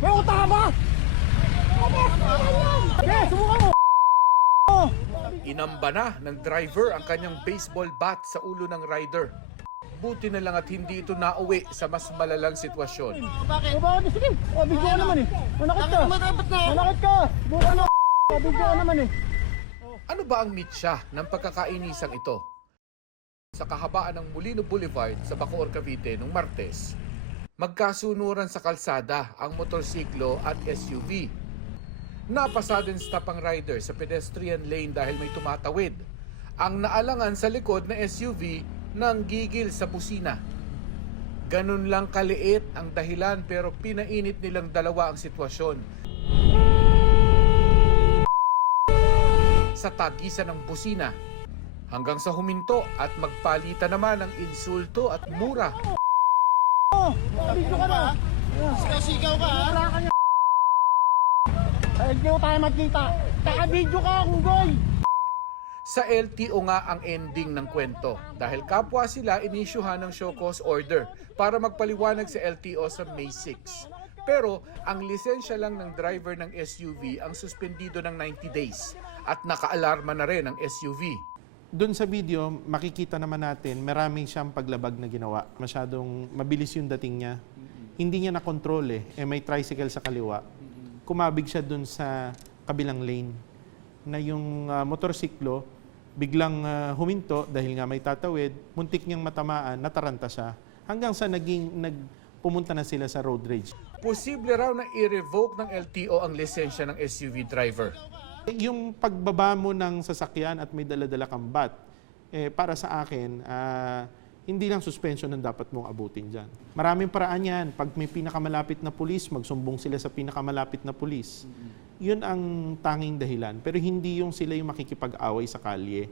May utang ka ba? Okay, subukan mo. Inamba na ng driver ang kanyang baseball bat sa ulo ng rider. Buti na lang at hindi ito nauwi sa mas malalang sitwasyon. Bakit? Bakit? Sige. Video ka naman eh. Manakit ka. Manakit ka. Bukan na. Video ka naman eh. Ano ba ang mitya ng pagkakainisang ito? Sa kahabaan ng Molino Boulevard sa Bacoor, Cavite noong Martes, magkasunuran sa kalsada ang motorsiklo at SUV. Napasa din stop ang rider sa pedestrian lane dahil may tumatawid. Ang naalangan sa likod na SUV nang gigil sa busina. Ganun lang kaliit ang dahilan pero pinainit nilang dalawa ang sitwasyon. Sa tagisan ng busina, hanggang sa huminto at magpalitan naman ng insulto at mura. Video ka na. Sigaw ka ha? Wala ka niya. Hindi ko tayo magkita. Taka-video ka, Unggoy. Sa LTO nga ang ending ng kwento dahil kapwa sila inisyuhan ng show cause order para magpaliwanag sa LTO sa May 6. Pero ang lisensya lang ng driver ng SUV ang suspendido ng 90 days at nakaalarma na rin ang SUV. Doon sa video, makikita naman natin maraming siyang paglabag na ginawa. Masyadong mabilis yung dating niya. Hindi niya na-control may tricycle sa kaliwa. Kumabig siya doon sa kabilang lane na yung motorsiklo biglang huminto dahil nga may tatawid, muntik niyang matamaan, nataranta siya. Hanggang sa pumunta na sila sa road rage. Posible raw na i-revoke ng LTO ang lisensya ng SUV driver. Yung pagbaba mo ng sasakyan at may dala-dala kang bat, para sa akin, hindi lang suspension ang dapat mong abutin dyan. Maraming paraan yan. Pag may pinakamalapit na pulis, magsumbong sila sa pinakamalapit na pulis. Yun ang tanging dahilan. Pero hindi yung sila yung makikipag-away sa kalye.